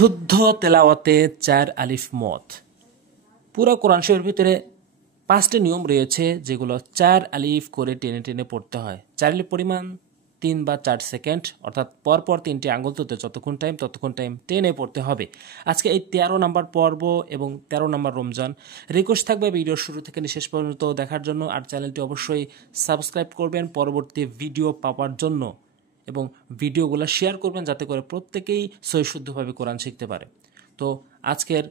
শুদ্ধ তেলাওয়াতে 4 আলিফ মদ। পুরো কোরআন শরীফের ভিতরে 5টি নিয়ম রয়েছে যেগুলো 4 আলিফ করে টেনে টেনে পড়তে হয়। 4 আলিফ পরিমাণ 3 বা 4 সেকেন্ড, অর্থাৎ পরপর 3টি আঙ্গুল তুলতে যতক্ষণ টাইম টেনে পড়তে হবে। আজকে এই 13 নম্বর পর্ব এবং 13 নম্বর রমজান। রিকোয়েস্ট থাকবে ভিডিও শুরু থেকে শেষ পর্যন্ত দেখার জন্য, আর চ্যানেলটি অবশ্যই সাবস্ক্রাইব করবেন পরবর্তী ভিডিও পাওয়ার জন্য, এবং ভিডিওগুলো শেয়ার করবেন যাতে করে প্রত্যেকেই সহিশুদ্ধভাবে কোরআন শিখতে পারে। তো আজকের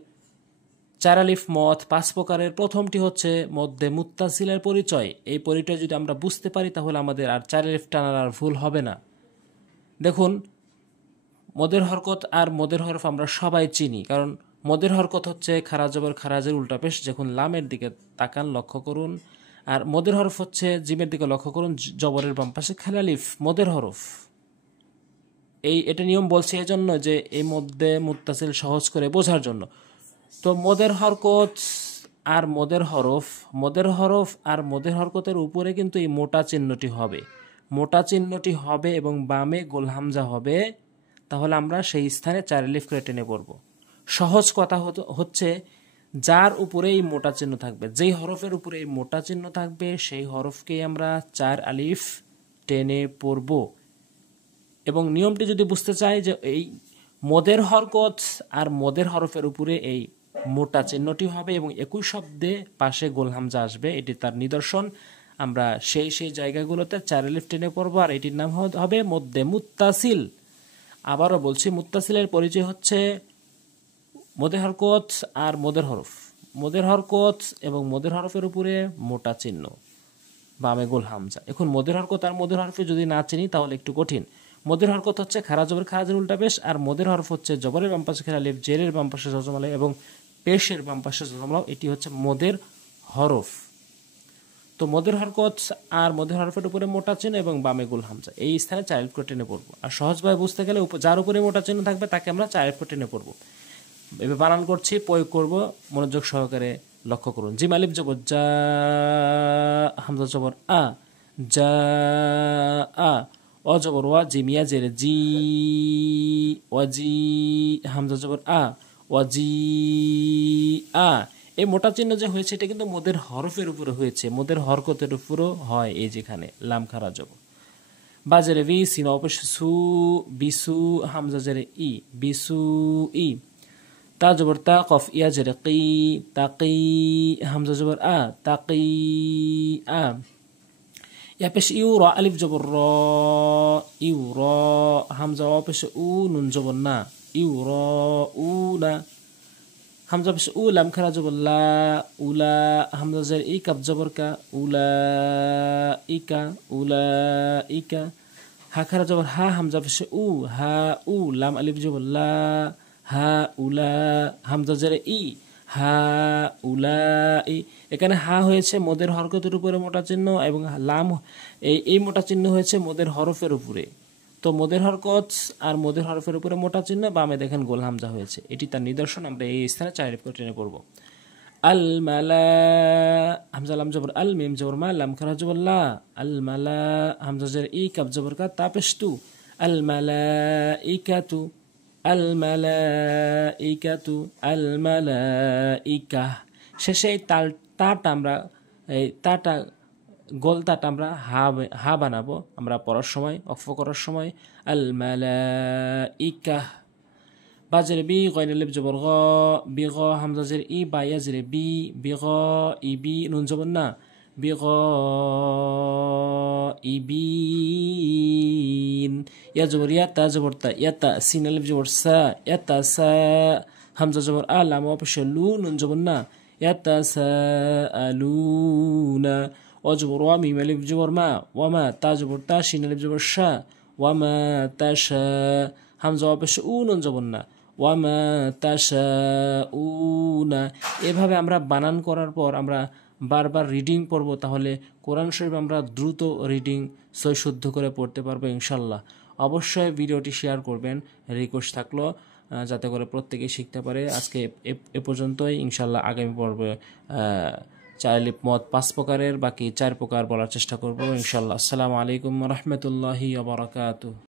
4 আলিফ মদ 5 প্রকারের। প্রথমটি হচ্ছে মদ্দে মুত্তাসিলের পরিচয়। এই পরিচয় যদি আমরা বুঝতে পারি তাহলে আমাদের আর 4 আলিফ টানার আর ভুল হবে না। দেখুন, মদের হরকত আর মদের হরফ আমরা সবাই চিনি, কারণ মদের হরকত হচ্ছে খারা জবর খারাজের উল্টা পেশ। যখন লামের দিকে তাকান লক্ষ্য করুন, আর মদের হরফ হচ্ছে জিমের দিকে লক্ষ্য করুন, জবরের বাম পাশে খালি আলিফ মদের হরফ। এটা নিয়ম বলছে এই জন্য যে এই মধ্যে মুত্তাসিল সহজ করে বোঝার জন্য। তো মদের হরকত আর মদের হরফ, মদের হরফ আর মদের হরকতের উপরে কিন্তু এই মোটা চিহ্নটি হবে, মোটা চিহ্নটি হবে এবং বামে গোল হামজা হবে। তাহলে আমরা সেই স্থানে 4 আলিফ করে টেনে পড়ব। সহজ কথা হচ্ছে, যার উপরে এই মোটা চিহ্ন থাকবে, যেই হরফের উপরে এই মোটা চিহ্ন থাকবে সেই হরফকেই আমরা 4 আলিফ টেনে পড়ব। এবং নিয়মটি যদি বুঝতে চাই যে এই মদের হরকত আর মদের হরফের উপরে এই মোটা চিহ্নটি হবে এবং একই শব্দে পাশে গোল হামজা আসবে, এটি তার নিদর্শন। আমরা সেই জায়গাগুলোতে 4 আলিফ টেনে পড়ব, আর এটির নাম হবে মদ্দে মুত্তাসিল। আবারও বলছি, মুত্তাসিলের পরিচয় হচ্ছে মদের হরকত আর মদের হরফ, মদের হরকত এবং মদের হরফের উপরে মোটা চিহ্ন, বামে গোল হামজা। এখন মদের হরকত আর মদের হরফে যদি না চিনি তাহলে একটু কঠিন। মদের হরকত হচ্ছে খারা জবর খারাজের উল্টা পেশ, আর মদের হরফ হচ্ছে জবরের বাম পাশে খারা আলিফ, জেরের বাম পাশে জজমালাই এবং পেশের বাম পাশে জজমালাও। এটি হচ্ছে মদের হরফ। তো মদের হরকত আর মদের হরফের উপরে মোটা চিহ্ন এবং বামে গোল হামজা, এই স্থানে 4 আলিফ করে টেনে পড়বো। আর সহজভাবে বুঝতে গেলে যার উপরে মোটা চিহ্ন থাকবে তাকে আমরা 4 আলিফ করে টেনে পড়বো। এবার বানান করছি, প্রয়োগ করব, মনোযোগ সহকারে লক্ষ্য করুন। জিম আলিফ জবর যা, হামজা জবর আ, যা আ, অজবর ওয়া, জিমিয়া জেরে জি, ওয়াজি, হামজা জবর আ, ওয়াজি আ। এই মোটা চিহ্ন যে হয়েছে এটা কিন্তু মদের হরফের উপরে হয়েছে, মদের হরকতের উপরও হয়। এই যেখানে লাম খারা জবর বাজেরে বি, সিন অপেশ সু, বিসু, হামজা জেরে ই, বিসু ই। তা জবর তা, কফ ইয়া জেরে কি, তাকি, হামজা জবর আ, তাকি আ। ইয়া পেশ ইউ, র আলিফ জবর র, ইউ র, হামজা ও পেশ উ, নুন জবর না, ইউ র উ না। হামজা পেশ উ, লাম খারা জবর লা, উলা, হামজা জের ই, কাব জবর কা, উলা ইকা, উলা ইকা। হা খারা জবর হা, হামজা পেশ উ, হা উ, লাম আলিফ জবর লা, হা উলা, হামজা জের ই, হা উলা ই। এখানে হা হয়েছে মদের হরকতের উপরে মোটা চিহ্ন, এবং লাম এই মোটা চিহ্ন হয়েছে মদের হরফের উপরে। তো মদের হরকত আর মদের হরফের উপরে মোটা চিহ্ন, বামে দেখেন গোল হামজা হয়েছে, এটি তার নিদর্শন। আমরা এই স্থানে 4 আলিফ করে টেনে পড়ব। আল মালা, হামজা লাম জবর আল, মিম জবর মা, লাম খারা জবর লা, আল মালা, হামজা জের ই, কাব জবর কা, তা পেশ তু, আল মালাইকাতু, আল মালাইকাতু, আল মালাইকা। শেষে এই তাটা আমরা, এই তাটা গোল তাটা আমরা হা বানাবো আমরা পড়ার সময়, অক্ফ করার সময়। আল মালাইকা। বাজের বি, গয়ন আলিফ জবর গ, বি গ, হামজা জের ই, বা ইয়া জের বি, বি গ ই বি, নুন জবর না, বি গ ই বিন। ইয়া জবর ইয়া, তা জবর তা, ইয়া তা, সিন আলিফ জবর সা, ইয়া তা সা, হামজা জবর আ, লাম অপেশ লু, নুন জবর না, ইয়া তা সা আলুনা। অজবর ওয়া, মিম আলিফ জবর মা, ওয়ামা, তা জবর তা, সিন আলিফ জবর শা, ওয়ামা তাশা, হামজা অপেশ উ, নুন জবর না, ওয়ামা তাশাউনা। এভাবে আমরা বানান করার পর আমরা বারবার রিডিং পড়ব, তাহলে কোরআন শরীফ আমরা দ্রুত রিডিং শুদ্ধ করে পড়তে পারবো ইনশাল্লাহ। অবশ্যই ভিডিওটি শেয়ার করবেন, রিকোয়েস্ট থাকলো, যাতে করে প্রত্যেকেই শিখতে পারে। আজকে এ পর্যন্তই, ইনশাল্লাহ আগামী পর্বে 4 আলিফ মদ 5 প্রকারের, বাকি 4 প্রকার বলার চেষ্টা করব ইনশাল্লাহ। আসসালামু আলাইকুম রহমতুল্লাহি ওয়া বারাকাতুহু।